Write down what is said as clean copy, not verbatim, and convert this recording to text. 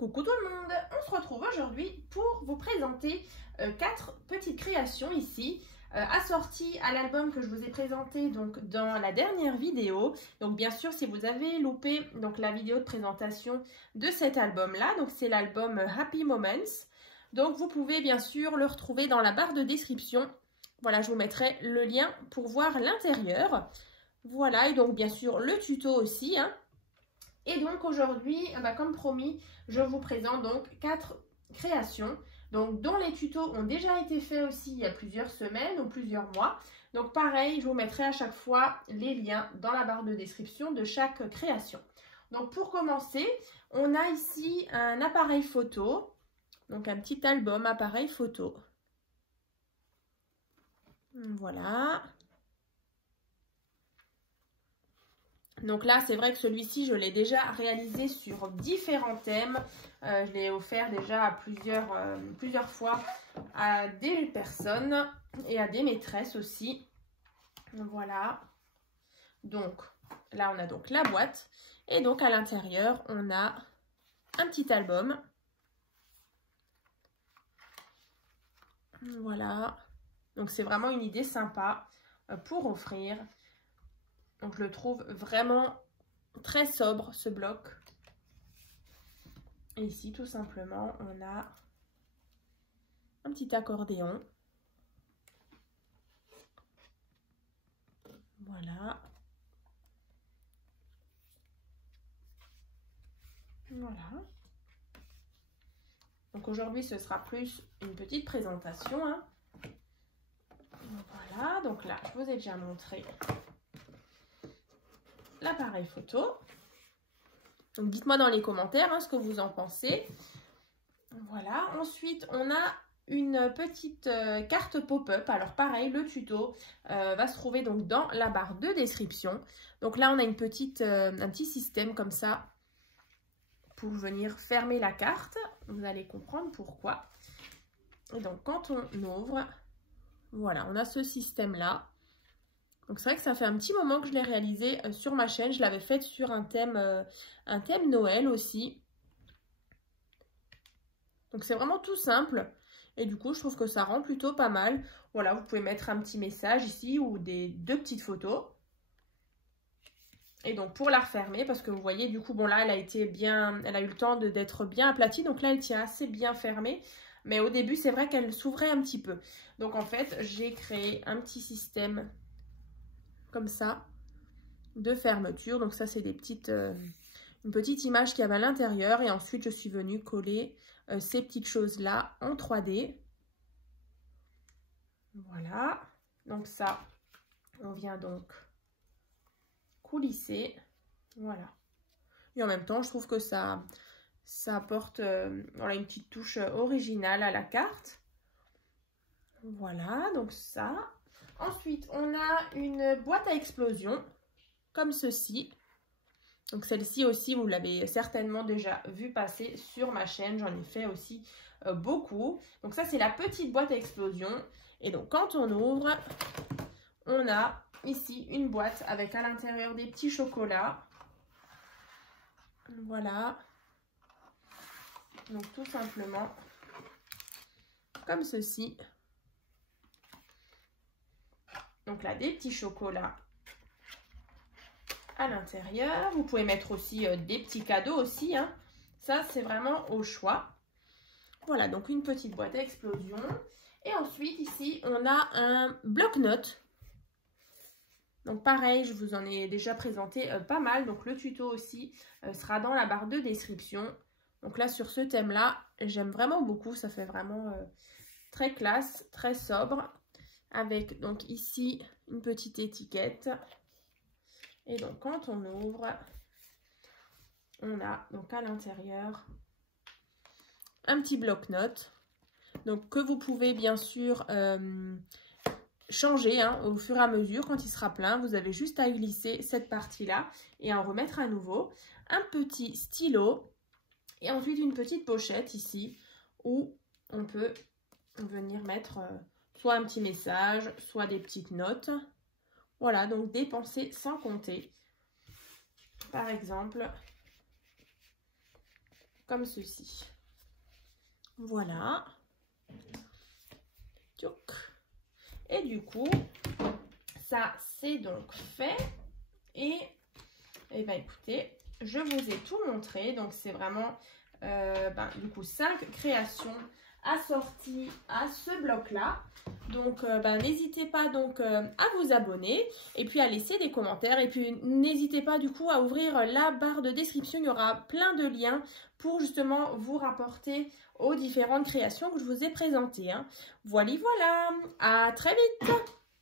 Coucou tout le monde, on se retrouve aujourd'hui pour vous présenter 4 petites créations ici, assorties à l'album que je vous ai présenté donc dans la dernière vidéo. Donc bien sûr, si vous avez loupé donc la vidéo de présentation de cet album là, donc c'est l'album Happy Moments. Donc vous pouvez bien sûr le retrouver dans la barre de description. Voilà, je vous mettrai le lien pour voir l'intérieur. Voilà, et donc bien sûr le tuto aussi, hein. Et donc aujourd'hui, comme promis, je vous présente donc 4 créations, donc dont les tutos ont déjà été faits aussi il y a plusieurs semaines ou plusieurs mois. Donc pareil, je vous mettrai à chaque fois les liens dans la barre de description de chaque création. Donc pour commencer, on a ici un appareil photo, donc un petit album appareil photo. Voilà. Donc là, c'est vrai que celui-ci, je l'ai déjà réalisé sur différents thèmes. Je l'ai offert déjà à plusieurs fois à des personnes et à des maîtresses aussi. Voilà. Donc là, on a donc la boîte. Et donc à l'intérieur, on a un petit album. Voilà. Donc c'est vraiment une idée sympa pour offrir. Donc je le trouve vraiment très sobre ce bloc. Et ici tout simplement on a un petit accordéon. Voilà. Voilà. Donc aujourd'hui ce sera plus une petite présentation, hein. Voilà, donc là je vous ai déjà montré l'appareil photo. Donc dites-moi dans les commentaires ce que vous en pensez. Voilà, ensuite on a une petite carte pop-up. Alors pareil, le tuto va se trouver donc dans la barre de description. Donc là on a un petit système comme ça pour venir fermer la carte. Vous allez comprendre pourquoi. Et donc quand on ouvre, voilà, on a ce système là. Donc c'est vrai que ça fait un petit moment que je l'ai réalisé sur ma chaîne. Je l'avais faite sur un thème Noël aussi. Donc c'est vraiment tout simple. Et du coup, je trouve que ça rend plutôt pas mal. Voilà, vous pouvez mettre un petit message ici ou deux petites photos. Et donc pour la refermer, parce que vous voyez, du coup, bon là, elle a eu le temps d'être bien aplatie. Donc là, elle tient assez bien fermée. Mais au début, c'est vrai qu'elle s'ouvrait un petit peu. Donc en fait, j'ai créé un petit système comme ça de fermeture. Donc ça c'est une petite image qu'il y avait à l'intérieur, et ensuite je suis venue coller ces petites choses là en 3D. Voilà, donc ça on vient donc coulisser. Voilà, et en même temps je trouve que ça apporte voilà, une petite touche originale à la carte. Voilà, donc ça. Ensuite, on a une boîte à explosion, comme ceci. Donc celle-ci aussi, vous l'avez certainement déjà vu passer sur ma chaîne. J'en ai fait aussi beaucoup. Donc ça, c'est la petite boîte à explosion. Et donc, quand on ouvre, on a ici une boîte avec à l'intérieur des petits chocolats. Voilà. Donc tout simplement, comme ceci. Donc là, des petits chocolats à l'intérieur. Vous pouvez mettre aussi des petits cadeaux aussi, hein. Ça, c'est vraiment au choix. Voilà, donc une petite boîte à explosion. Et ensuite, ici, on a un bloc-notes. Donc pareil, je vous en ai déjà présenté pas mal. Donc le tuto aussi sera dans la barre de description. Donc là, sur ce thème-là, j'aime vraiment beaucoup. Ça fait vraiment très classe, très sobre. Avec donc ici une petite étiquette. Et donc quand on ouvre, on a donc à l'intérieur un petit bloc-notes. Donc que vous pouvez bien sûr changer au fur et à mesure. Quand il sera plein, vous avez juste à glisser cette partie-là et à en remettre à nouveau. Un petit stylo et ensuite une petite pochette ici où on peut venir mettre soit un petit message, soit des petites notes. Voilà, donc dépenser sans compter. Par exemple, comme ceci. Voilà. Et du coup, ça c'est donc fait. Et ben écoutez, je vous ai tout montré. Donc c'est vraiment du coup 5 créations assorties à ce bloc là. Donc n'hésitez pas donc à vous abonner et puis à laisser des commentaires, et puis n'hésitez pas du coup à ouvrir la barre de description, il y aura plein de liens pour justement vous rapporter aux différentes créations que je vous ai présentées, hein. Voilà, à très vite.